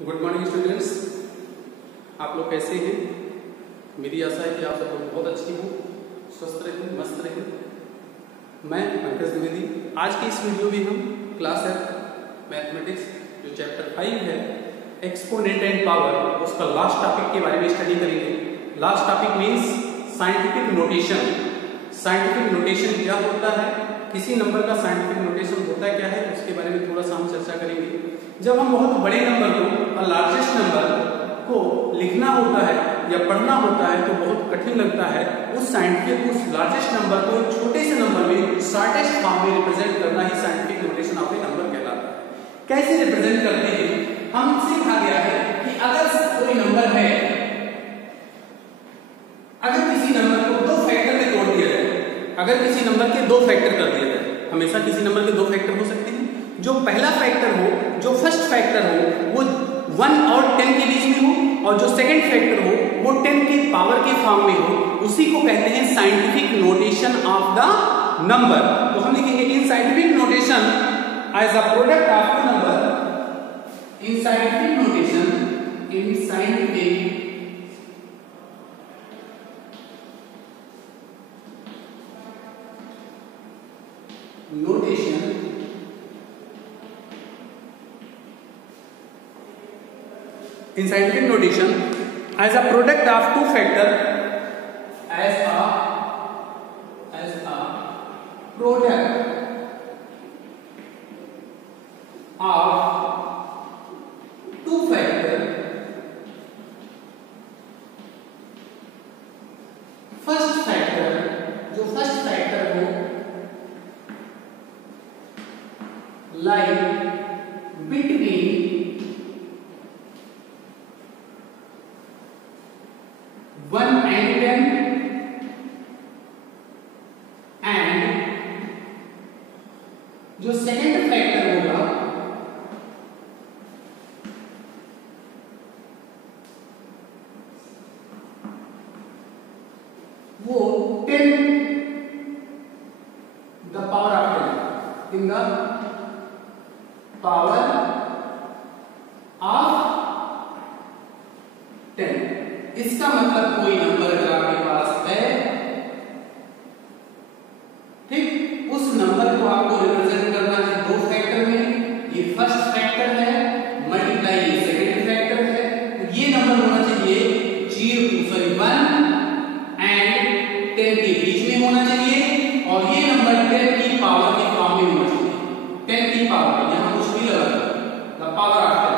Good morning students, आप लोग कैसे हैं? मेरी आशा है कि आप सब लोग बहुत अच्छी हो, स्वस्थ रहें, मस्त रहें। मैं पंकज द्विवेदी। आज की इस वीडियो में हम क्लास है मैथमेटिक्स जो चैप्टर 5 है एक्सपोनेंट एंड पावर, उसका लास्ट टॉपिक के बारे में स्टडी करेंगे। Last topic means scientific notation. Scientific notation क्या होता है, किसी नंबर का साइंटिफिक नोटेशन होता क्या है, उसके बारे में थोड़ा सा हम चर्चा करेंगे। जब हम बहुत बड़े नंबर को, लार्जेस्ट नंबर को लिखना होता है या पढ़ना होता है तो बहुत कठिन लगता है। उस लार्जेस्ट नंबर को छोटे से नंबर में शॉर्टेस्ट फॉर्म में रिप्रेजेंट करना ही scientific notation of a number कहलाता है। कैसे रिप्रेजेंट करते हैं? हमसे कहा गया है कि अगर कोई नंबर है, अगर किसी नंबर को दो फैक्टर में तोड़ दिया जाए, अगर किसी नंबर के दो फैक्टर कर दिया जाए, हमेशा किसी नंबर के दो फैक्टर हो सकते हैं। जो पहला फैक्टर हो, जो फर्स्ट फैक्टर हो, वो 1 और 10 के बीच में हो, और जो सेकंड फैक्टर हो वो 10 की पावर के फॉर्म में हो, उसी को कहते हैं scientific notation of the number. तो हम लिखेंगे in scientific notation as a product of the number, in scientific notation, in scientific notation in scientific notation as a product of two factor, as a product of two factor, first factor, जो first factor हो lie between 1 and 10 and जो second factor होगा वो 10 the power of 10 in the power of 10। इसका मतलब कोई number अगर आपके पास है, ठीक, उस नंबर को आपको रिप्रेजेंट करना है दो फैक्टर में। ये फर्स्ट फैक्टर है मल्टीप्लाई ये सेकंड फैक्टर है, तो ये नंबर होना चाहिए 1 एंड 10 के बीच में होना चाहिए, और ये नंबर 10 की पावर के फॉर्म में होना चाहिए। 10 की पावर, यहां the power of 10,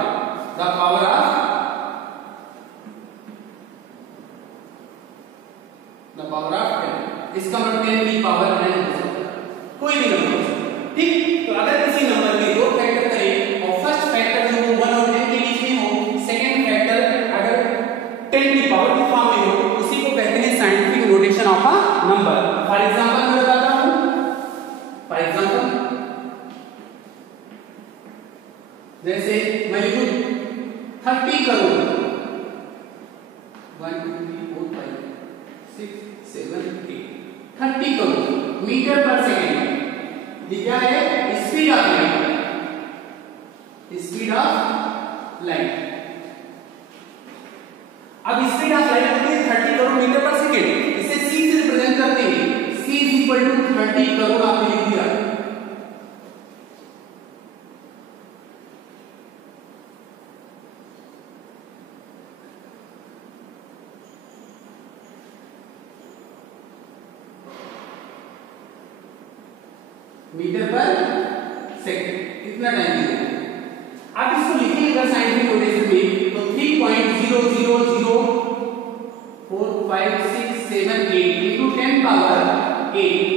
the power of 10, इसका मतलब 10 की पावर 9 हो सकता है, कोई भी नंबर हो सकता है, ठीक। तो अगर किसी नंबर के दो फैक्टर करें और फर्स्ट फैक्टर जो 1 और 10 के बीच में हो, सेकंड फैक्टर अगर 10 की पावर के फॉर्म में हो, उसी को कहते हैं scientific notation of a number. For example मैं बताता हूं, फॉर एग्जांपल जैसे मैं लिखूं 30 करोड़, 1 2 3 4 5 6 7 8, 30 करोड़ मीटर पर सेकेंड। ये क्या है? Speed of light, speed of light. अब स्पीड ऑफ लाइट होती है 30 करोड़ मीटर पर सेकेंड, इसे c से रिप्रेजेंट करते हैं। c इक्वल टू 30 करोड़ आपने लिख दिया। मीटर पर सेकंड, इतना टाइम दिया। आप इसको लिखेंगे साइंटिफिक नोटेशन में तो 3.0004567 into 10 पावर 8,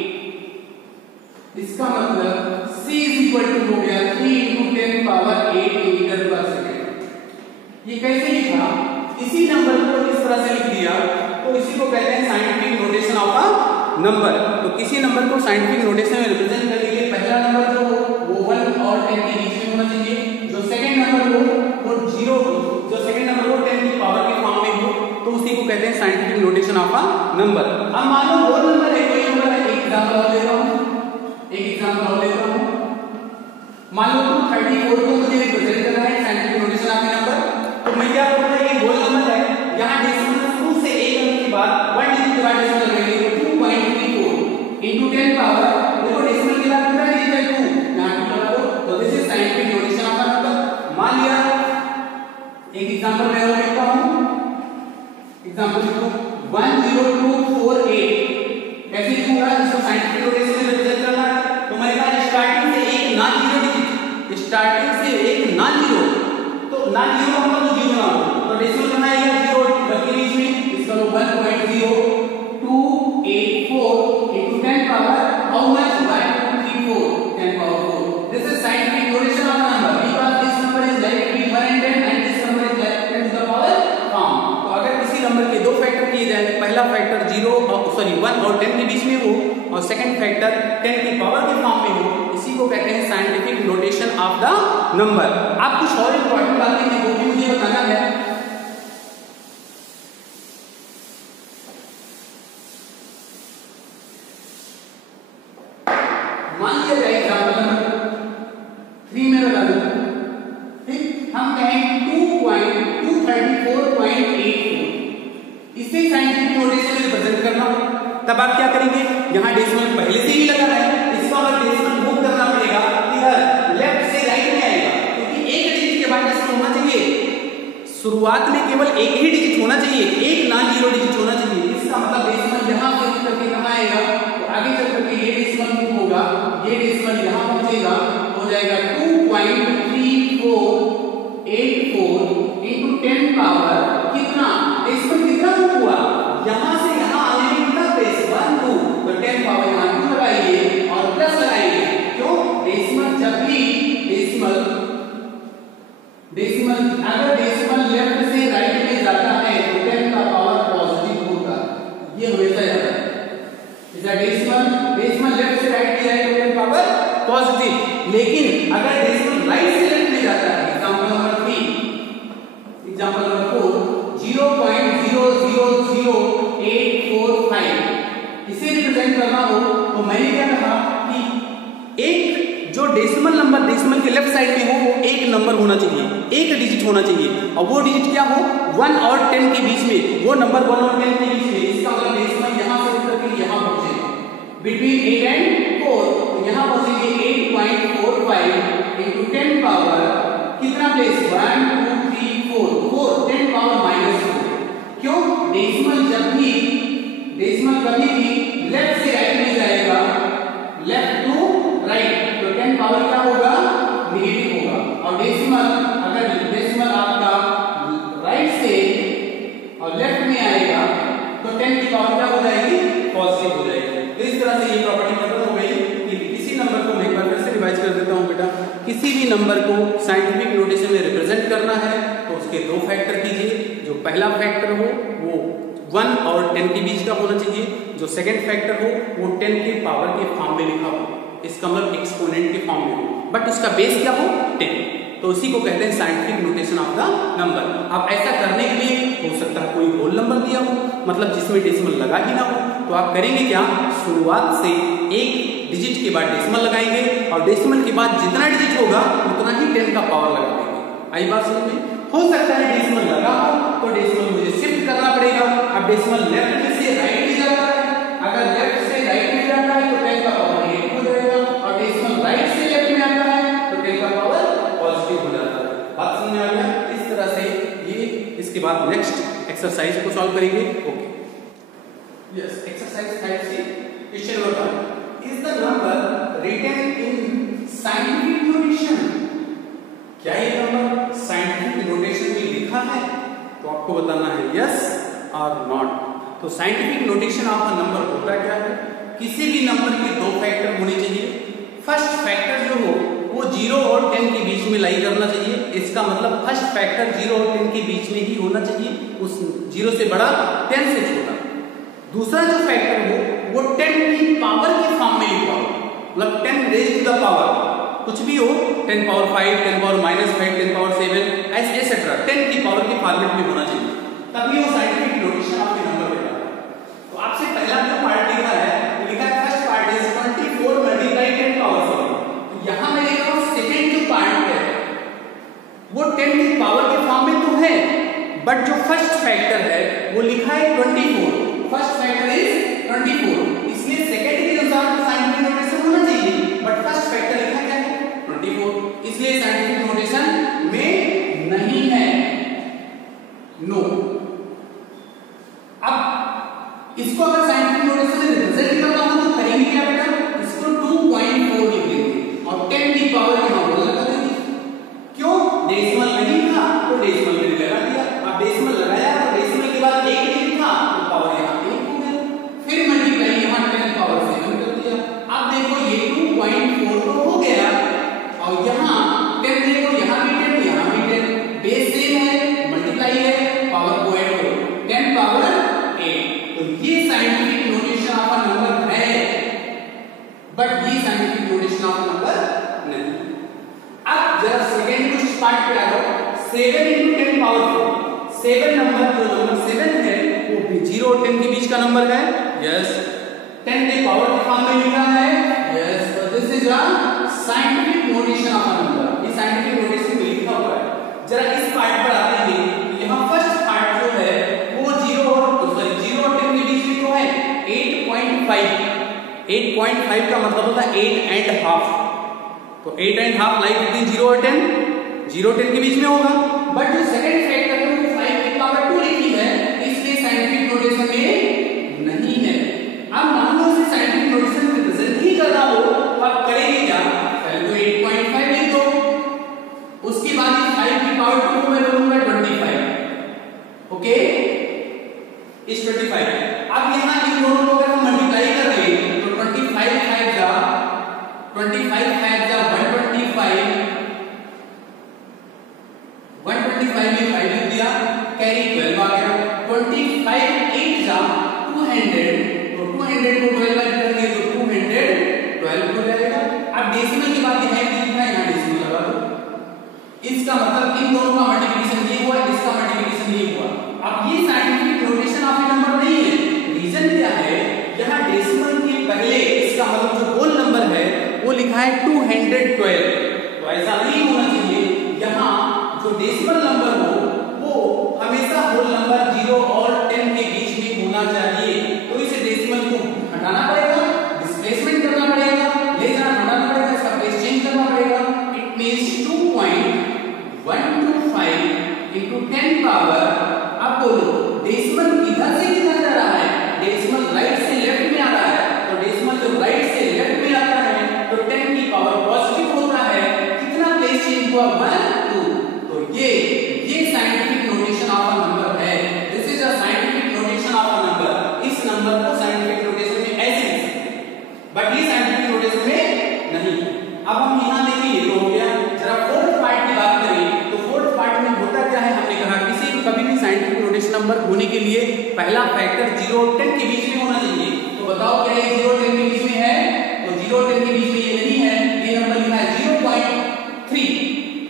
इसका मतलब c इक्वल टू हो गया 3 into 10 पावर 8 मीटर पर सेकंड। ये कैसे लिखा? इसी नंबर को इस तरह से लिख दिया, तो इसी को कहते हैं scientific notation of a number. तो किसी नंबर को साइंटिफिक नोटेशन में रिप्रेजेंट करने के लिए पहला नंबर जो हो वो 1 और 10 के बीच में होना चाहिए, जो सेकंड नंबर हो वो 0, जो सेकंड नंबर हो 10 की पावर के फॉर्म में हो, तो उसी को कहते हैं scientific notation of a number. अब मान लो वो नंबर है, कोई नंबर है, एक एग्जांपल और लेता हूं, मान लो 34 को मुझे रिप्रेजेंट करना है साइंटिफिक नोटेशन ऑफ नंबर, तो मैं क्या करूंगा, ये होल नंबर है, यहाँ डेसिमल शुरू से एक अंक के बाद 1 डिजिट के बाद डेसिमल लगेंगे, तो 2.34 into 10 पावर, देखो डेसिमल के बाद कितना डिजिट है 2, यहाँ 2 लगा दो, तो this is scientific notation of the number. मान लिया एक एग्जांपल मैं और लिखता हूं, एग्जांपल लिखो 10248, कैसे लिखूंगा, इसको साइंटिफिक नोटेशन में रिप्रेजेंट करना है, तो मैंने कहा स्टार्टिंग से एक नॉन जीरो डिजिट, स्टार्टिंग से एक नॉन जीरो, तो नॉन जीरो का मतलब जीरो ना हो, तो डेसिमल करना है या जीरो रख के बीच में, इसका 1.0284 into 10 power, how much, 134, 10 power 4. This is scientific notation of a number, because this number is like between 1 and 10 and this number is like 10 to the power form. तो अगर किसी नंबर के दो फैक्टर किए जाए, पहला फैक्टर 1 और 10 के बीच में हो और सेकंड फैक्टर 10 की पावर के फॉर्म में हो, इसी को कहते हैं scientific notation of the number. आप कुछ और इंपॉर्टेंट बातें हैं वो भी मुझे बताना है। मान लिया जाए एग्जांपल नंबर 3 में बता दूं, ठीक, हम कहें 2.234.84, इसे साइंटिफिक नोटेशन में रिप्रेजेंट करना हो, तब आप क्या करेंगे, यहाँ डेसिमल पहले से ही लगा है, इसका मतलब डेसिमल मूव करना पड़ेगा, इधर लेफ्ट से राइट में आएगा, क्योंकि एक डिजिट के बाद डेसिमल होना चाहिए, शुरुआत में केवल एक ही डिजिट होना चाहिए, एक नॉन जीरो डिजिट होना चाहिए, इसका मतलब डेसिमल यहाँ से करके कहाँ आएगा, तो आगे चल करके ये डेसिमल मूव होगा, ये डेसिमल यहाँ पहुंचेगा, हो जाएगा 2.3484 into 10 पावर कितना, डेसिमल कितना मूव हुआ, यहाँ से यहाँ आने में कितना प्लेस 1 2, तो 10 पावर यहाँ 2 लगाइए और प्लस लगाइए, क्यों, डेसिमल जब भी डेसिमल अगर डेसिमल लेफ्ट से राइट में जाता है तो 10 का पावर पॉजिटिव होगा, ये हमेशा याद रखना, डेसिमल लेफ्ट से राइट में जाए तो 10 पावर पॉजिटिव, लेकिन अगर डेसिमल राइट से लेफ्ट में जाता है, एग्जांपल नंबर 3, एग्जांपल नंबर 4, 0.000845, इसे रिप्रेजेंट करना हो तो मैंने क्या कहा कि एक जो डेसिमल नंबर डेसिमल के लेफ्ट साइड में हो वो एक नंबर होना चाहिए, एक डिजिट होना चाहिए, और वो डिजिट क्या हो 1 और 10 के बीच में, वो नंबर 1 और 10 के बीच में, इसका मतलब डेसिमल यहाँ से उतर के यहाँ पहुंचेगा, बिटवीन 8 एंड 4, तो यहाँ पहुंचेंगे 8.45 into 10 पावर कितना प्लेस 1 2 3 4 10 पावर -4, क्यों, डेसिमल कभी भी लेफ्ट से राइट में जाएगा, लेफ्ट टू राइट, तो 10 पावर क्या होगा, नेगेटिव होगा, और अगर डेसिमल आपका राइट से और लेफ्ट में आएगा तो 10 की पावर क्या हो जाएगी, पॉजिटिव हो जाएगी। तो इस तरह से ये प्रॉपर्टी खत्म हो गई कि किसी नंबर को, मैं एक बार फिर से रिवाइज कर देता हूं बेटा, किसी भी नंबर को साइंटिफिक नोटेशन में रिप्रेजेंट करना है तो उसके दो फैक्टर कीजिए, जो पहला फैक्टर हो वो 1 और 10 के बीच का होना चाहिए, जो सेकंड फैक्टर हो वो 10 के पावर के फॉर्म में लिखा हो, इसका मतलब एक्सपोनेंट के फॉर्म में हो, बट उसका बेस क्या हो 10, तो उसी को कहते हैं scientific notation of the number. अब ऐसा करने के लिए हो सकता है कोई होल नंबर दिया हो, मतलब जिसमें डेसिमल लगा ही ना हो, तो आप करेंगे क्या, शुरुआत से एक डिजिट के बाद डेसिमल लगाएंगे और डेसिमल के बाद जितना डिजिट होगा उतना ही 10 का पावर लगा देंगे। आई बात समझ में? हो सकता है डेसिमल लगा हो तो डेसिमल मुझे शिफ्ट करना पड़ेगा, अब डेसिमल लेफ्ट से राइट में जाता है, अगर लेफ्ट से राइट में जाता है तो 10 का पावर नेगेटिव हो जाएगा, और डेसिमल राइट से लेफ्ट में आता है तो 10 का पावर पॉजिटिव हो जाता है। बात समझ में आ गया? इस तरह से ये, इसके बाद नेक्स्ट एक्सरसाइज को सॉल्व करेंगे। Okay, yes, exercise 5C, question number 1, is the number written in scientific notation, क्या ये नंबर साइंटिफिक नोटेशन में लिखा है? तो आपको बताना है यस और नॉट। तो scientific notation of a number होता क्या है, किसी भी नंबर के दो फैक्टर होने चाहिए, फर्स्ट फैक्टर जो हो वो 0 और 10 के बीच में लाई करना चाहिए, इसका मतलब फर्स्ट फैक्टर 0 और 10 के बीच में ही होना चाहिए, उस 0 से बड़ा 10 से छोटा। दूसरा जो फैक्टर हो वो 10 की पावर के फॉर्म में लिखा हो, मतलब 10 रेज़ टू द पावर, कुछ भी हो, 10 पावर 5, 10 पावर -5, 10 पावर 7, एटसेट्रा 10 की पावर के फॉर्मेट में होना चाहिए, तभी वो साइंटिफिक नोटेशन आपके नंबर पे आता है। तो आपसे पहला जो पार्ट लिखा है first part is 24 multiply 10 power 7, तो यहां मैं लिख रहा हूं सेकंड जो पार्ट है वो 10 की पावर के फॉर्म में तो है, बट जो फर्स्ट फैक्टर है वो लिखा है 24। फर्स्ट फैक्टर इज 24, इसलिए सेकंड के अनुसार साइंटिफिक नोटेशन होना चाहिए, बट फर्स्ट फैक्टर लिखा क्या है 24, इसलिए साइंटिफिक नोटेशन में नहीं है, नो। अब इसको अगर साइंटिफिक नोटेशन में रिप्रेजेंट करना हो तो करेंगे क्या बेटा, इसको 2.4 लिख देंगे और 10 की पावर यहां पर लगा देंगे। क्यों, डेसिमल नहीं था तो डेसिमल में लगा दिया, अब डेसिमल लगाया तो डेसिमल के बाद 1 नहीं था तो पावर यहां 1 हो गया, फिर मल्टीप्लाई यहां 10 पावर 7 कर दिया। अब देखो ये 2.4 तो हो गया और यहां 10 देखो, यहां भी 10 यहां भी 10, बेस सेम है, मल्टीप्लाई है, पावर को ऐड करो 10 पावर 8, तो ये scientific notation of a number है, बट ये scientific notation of a number नहीं। अब जरा सेकंड कुछ पार्ट पे आ जाओ, 7 into 10 पावर 4, 7 नंबर, जो नंबर 7 है वो 0 और 10 के बीच का नंबर है, यस। 10 के पावर के फॉर्म में लिखा है, यस। तो this is a scientific notation of a number, ये साइंटिफिक नोटेशन में लिखा हुआ है। जरा इस पार्ट पर आते हैं, यहां फर्स्ट पार्ट जो है वो 0 और 10 के बीच में तो है 8.5, 8.5 का मतलब होता है 8 and half, तो 8 and half लाइक बिटवीन 0 और 10, 0 10 के बीच में होगा, बट जो सेकंड फैक्टर है वो 5 की पावर 2 लिखी है, इसलिए साइंटिफिक नोटेशन में नहीं है। अब मान लो इसे साइंटिफिक नोटेशन में रिप्रेजेंट ही करना हो तो आप करेंगे क्या, पहले तो 8.5 लिख दो, उसके बाद 5 की पावर 2 को मैं लूंगा 25, ओके, इस 25। अब यहां इन दोनों को अगर हम मल्टीप्लाई कर दें तो 25 5 जा 125 में 5 लिख दिया, कैरी 12 आ गया, 25 8 जा 200, तो 200 को 12 ऐड करेंगे तो 212 हो जाएगा। अब डेसिमल के बाद यहां लिखना है, यहां डेसिमल लगा दो, इसका मतलब इन दोनों का मल्टीप्लिकेशन ये हुआ, इसका मल्टीप्लिकेशन ये हुआ। अब ये scientific notation of a number नहीं है, रीजन क्या है, यहां डेसिमल के पहले इसका मतलब जो होल नंबर है वो लिखा है 212, तो ऐसा नहीं होना चाहिए, यहां जो डेसिमल नंबर हो वो हमेशा होल नंबर 0 और 10 के बीच में होना चाहिए, तो इसे डेसिमल को हटाना पड़ेगा, डिस्प्लेसमेंट करना पड़ेगा, ले जाना हटाना पड़ेगा, इसका प्लेस चेंज करना पड़ेगा। इट मींस 2.125 into 10 पावर, अब बोलो डेसिमल किधर से किधर जा रहा है, डेसिमल राइट से लेफ्ट में आ रहा है, तो डेसिमल जब राइट से लेफ्ट में आता है तो 10 की पावर पॉजिटिव होता है, कितना प्लेस चेंज हुआ 1 2, तो ये scientific notation of a number है, this is a scientific notation of a number. इस नंबर को साइंटिफिक नोटेशन में ऐसे लिख सकते हैं, बट ये साइंटिफिक नोटेशन में नहीं। अब हम यहां देखिए ये तो हो गया, जरा फोर्थ पार्ट की बात करें तो फोर्थ पार्ट में होता क्या है, हमने कहा किसी भी कभी भी साइंटिफिक नोटेशन नंबर होने के लिए पहला फैक्टर 0 और 10 के बीच में होना चाहिए, तो बताओ क्या ये 0 और 10 के बीच में है, तो 0 और 10 के बीच में ये नहीं है, ये नंबर लिखा है 0.3,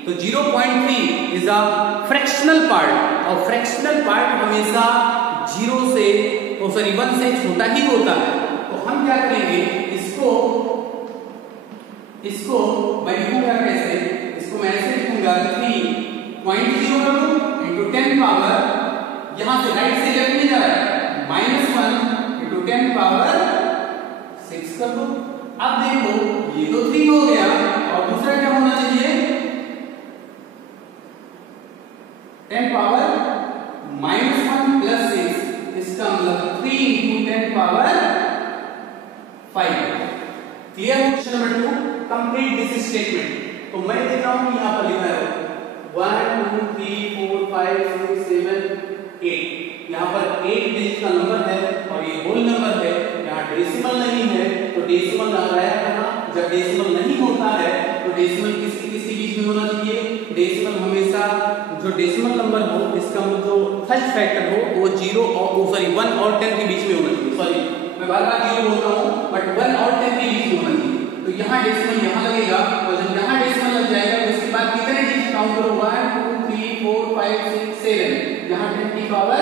तो 0.3 इज अ फ्रैक्शनल पार्ट, और फ्रैक्शनल पार्ट हमेशा 0 से 1 से छोटा ही होता है, तो हम क्या करेंगे, इसको मैं लिखूंगा कैसे, इसको मैं ऐसे लिखूंगा 3.0 कर दूं into 10 पावर, यहां से राइट से लेफ्ट में जा रहा है, -1 into 10 पावर 6 कर दो। अब देखो ये तो 3 हो गया, और दूसरा क्या होना चाहिए 10 पावर -1 + 6, इसका मतलब 3 into 10 power 5। Clear? Question number 2, complete this statement. तो मैं देख रहा हूं कि यहां पर लिखा है 1 2 3 4 5 6 7 8, यहां पर 8 डिजिट का नंबर है और ये होल नंबर है, यहां डेसिमल नहीं है, तो डेसिमल लगाया कहां, जब डेसिमल नहीं होता है तो डेसिमल किसके बीच में होना चाहिए, डेसिमल हमेशा जो डेसिमल नंबर हो इसका जो फर्स्ट फैक्टर हो वो 0 और 1 और 10 के बीच में होना चाहिए, सॉरी मैं बार-बार 0 बोलता हूं, बट 1 और 10 के बीच में होना चाहिए, तो यहां डेसिमल यहां लगेगा, और जब यहां डेसिमल लग जाएगा तो उसके बाद कितने डिजिट काउंट करो 1 2 3 4 5 6 7, यहां 10 की पावर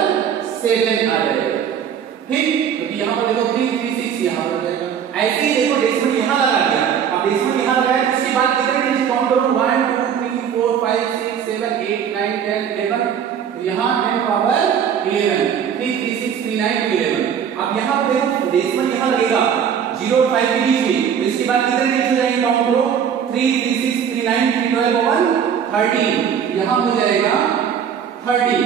7 आ जाएगा, ठीक, क्योंकि यहां पर देखो 3 3 6 यहां पर जाएगा, ऐसे ही देखो डेसिमल यहां लगा दिया, अब डेसिमल यहां लगाया तो उसके बाद कितने डिजिट काउंट करो 1 2 3 4 5 6 7 8 9 10 11 यहाँ 10 पावर 11 3 3 6 3 9 11। अब यहाँ पे देखो डेसिमल यहाँ लगेगा 0 और 5 के बीच में, तो इसके बाद कितने डिजिट हो जाएंगे काउंट करो 3 3 6 3 9 3 12 ओवर 13, यहाँ हो जाएगा 30।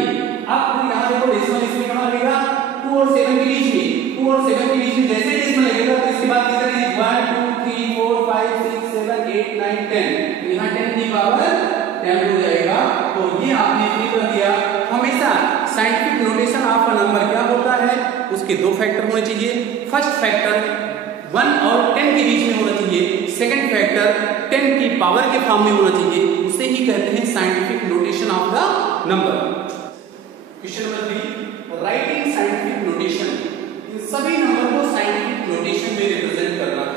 अब यहाँ देखो डेसिमल इसमें कहाँ लगेगा 2 और 7 के बीच में, 2 और 7 के बीच में जैसे डेसिमल लगेगा तो इसके बाद कितने डिजिट 1 2 3 4 5 6 7 8 9 10, यहाँ 10 की पावर 10 हो जाएगा। तो ये आपने फ्री कर दिया। हमेशा scientific notation of a number क्या होता है, उसके दो फैक्टर होने चाहिए। फर्स्ट फैक्टर 1 और 10 के बीच में होना चाहिए, सेकंड फैक्टर 10 की पावर के फॉर्म में होना चाहिए, उसे ही कहते हैं scientific notation of the number. Question number 3, writing scientific notation. इन सभी नंबर को साइंटिफिक नोटेशन में रिप्रेजेंट करना है।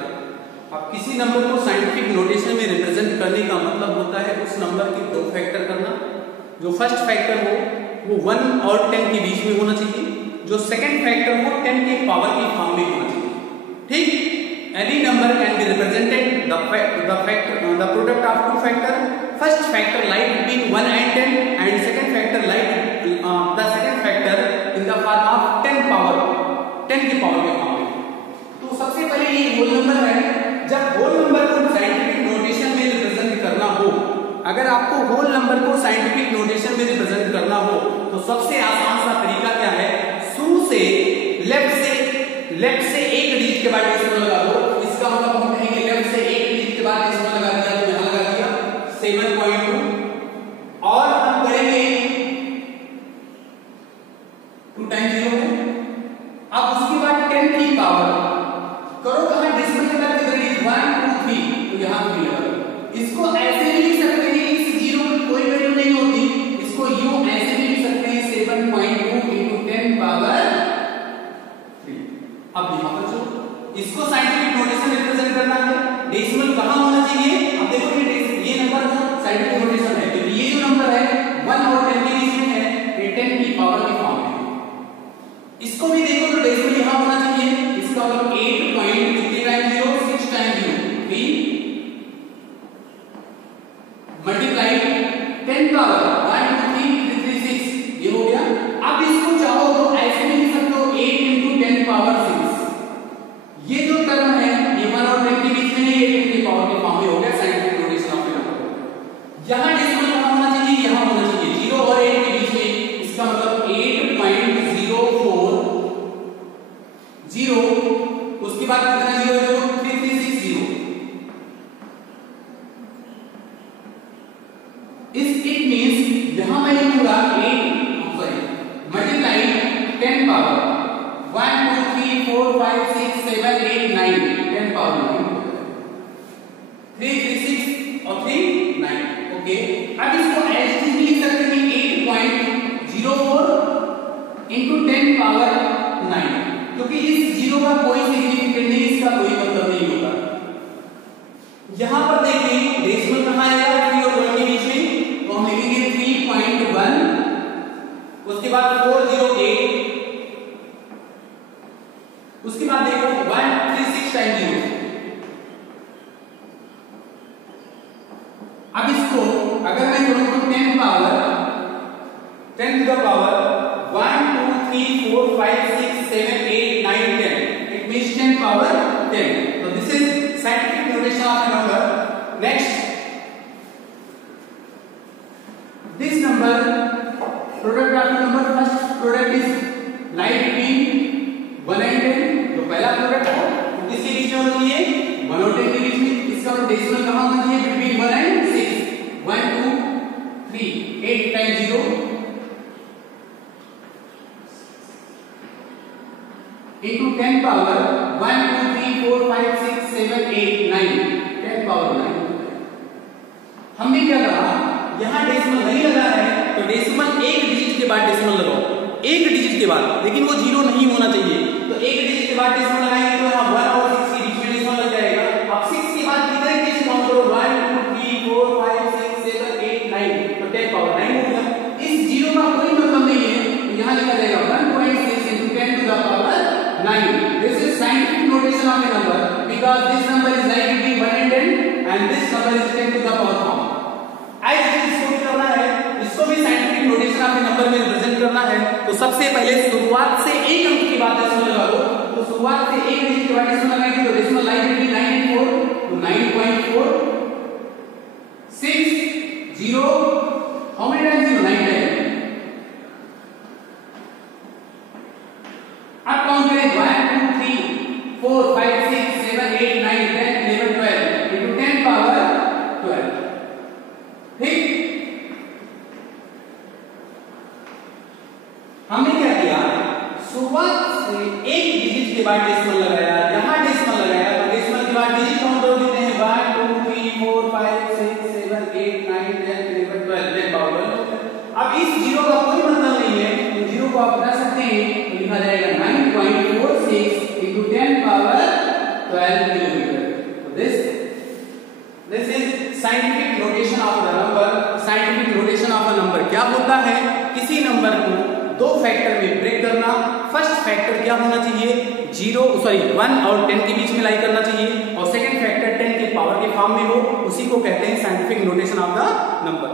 अब किसी नंबर को साइंटिफिक नोटेशन में रिप्रेजेंट करने का मतलब होता है उस नंबर के दो फैक्टर करना। जो फर्स्ट फैक्टर हो वो 1 और 10 के बीच में होना चाहिए, जो सेकंड फैक्टर हो 10 के पावर के फॉर्म में होना चाहिए। ठीक, any number can be represented the product of two factor. First factor lies between 1 and 10 and second factor lies the second factor in the form of 10 power, 10 के power के form में। तो सबसे पहले ये होल नंबर है। जब whole number को साइंटिफिक नोटेशन में रिप्रेजेंट करना हो, अगर आपको होल नंबर को साइंटिफिक नोटेशन में रिप्रेजेंट करना हो तो सबसे आसान सा तरीका क्या है, शुरू से लेफ्ट से एक डिजिट के बाद डेसिमल लगा दो। इसका मतलब हम कहेंगे लेफ्ट से एक डिजिट के बाद डेसिमल लगा दिया तो यहां लगा दिया 7.2 और हम करेंगे 2 टाइम्स 0 है। अब उसके बाद 10 की पावर करो, कहां डेसिमल के बाद कितने 1 2 3, तो यहां 3 लगा दो। इसको ऐसे भी लिख सकते हैं, इस 0 की कोई वैल्यू नहीं होती, इसको यूं ऐसे भी लिख सकते हैं 7.2 into 10 पावर 3। अब यहां पर जो इसको साइंटिफिक नोटेशन रिप्रेजेंट करना है, डेसिमल कहां होना चाहिए। अब देखो ये नंबर का साइंटिफिक नोटेशन है, तो ये जो नंबर है 1 और 10 के बीच में है, ये 10 की पावर के फॉर्म में। इसको भी देखो तो डेसिमल यहां होना चाहिए, इसका मतलब 8.50 टाइम्स 0 6 टाइम्स 0 3 मल्टीप्लाई 10 पावर 1 2 3 3 3 6, ये हो गया। अब इसको चाहो तो ऐसे भी लिख सकते हो 8 into 10 पावर 6। ये जो टर्म है ये 1 और 10 के बीच में है, ये 10 की पावर के फॉर्म में हो गया साइंटिफिक नोटेशन ऑफ नंबर। यहां डेसिमल कहां होना चाहिए, यहां होना चाहिए 0 और 8 के बीच में, इसका मतलब 8.04 0, उसके बाद कितना 0 0 3360। इट मींस यहां मैं लिखूंगा 8 मल्टीप्लाई 10 पावर 1 2 3 4 5 6 7 8 9 10 पावर 9 3 3 6 और 3 9। ओके, अब इसको ऐसे भी लिख सकते हैं 8.04 into 10 पावर 9, क्योंकि इस 0 का कोई सिग्निफिकेंट नहीं, इसका कोई मतलब नहीं होता। यहां पर देखिए डेसिमल कहां आएगा 3 और 1 के बीच में, तो हम लिखेंगे 3.1, उसके बाद 408, उसके बाद देखो 136 टाइम्स 0। अब इसको अगर मैं करूं तो 10 power 10 to the power 1 2 3 4 5 6 7 8 9 10, it means 10 power 10. So this is scientific notation of a number. Next, this number product of the number, first product is lie between 1 and 10, तो पहला प्रोडक्ट है तो किसके बीच में होना चाहिए 1 और 10 के बीच में। इसका डेसिमल कहां होना चाहिए, between 1 and 6, 1 2 3 8 times 0 into 10 power 1 2 3 4 5 6 7 8 9 10 power 9। हमने क्या कहा, यहां डेसिमल नहीं लगा है तो डेसिमल एक डिजिट के बाद डेसिमल लगाओ, एक डिजिट के बाद, लेकिन वो 0 नहीं होना चाहिए। तो एक डिजिट के बाद डेसिमल लगाएंगे तो यहां 1 और 6 के बीच में डेसिमल लग जाएगा। अब 6 के बाद कितने डिजिट काउंट करो 1 2 3 4 5 6 7 8 9, तो 10 पावर 9 हो गया। इस 0 का कोई मतलब नहीं है, तो यहां लिखा जाएगा 1.6 into 10 to the power 9. This is scientific notation of a number because this number is like between 1 and 10 and this number is 10 to the power 9. ऐसे इसको करना है, इसको जिसको भी साइंटिफिक नोटेशन आपके नंबर में रिप्रेजेंट करना है तो सबसे पहले शुरुआत से एक अंक के बाद डेसिमल लगा दो। तो शुरुआत से एक डिजिट के बाद डेसिमल लगाएंगे तो डेसिमल लाइन बिटवीन 9 and 4 तो 9.4 6 0 हाउ मेनी टाइम्स 0 9 टाइम्स। अब काउंट करें 1 2 3 4 5 6 7 8 9 10 11 12 into 10 पावर 12। ठीक, हमने क्या किया, शुरुआत से एक डिजिट के बाद डेसिमल लगाया, यहां डेसिमल लगाया तो डेसिमल के बाद डिजिट काउंट कर देते हैं 1 2 3 4 5 6 7 8 9 10 11 12 10 पावर 12। अब इस जीरो का कोई मतलब नहीं है, तो जीरो को आप बता सकते हैं तो लिखा जाएगा 9.46 into 10 पावर 12 किलोमीटर। तो this is scientific notation of the number. Scientific notation of the number क्या होता है, किसी नंबर को दो फैक्टर में ब्रेक करना। फर्स्ट फैक्टर क्या होना चाहिए, 1 और 10 के बीच में लाई करना चाहिए, और सेकंड फैक्टर 10 के पावर के फॉर्म में हो, उसी को कहते हैं scientific notation of the number.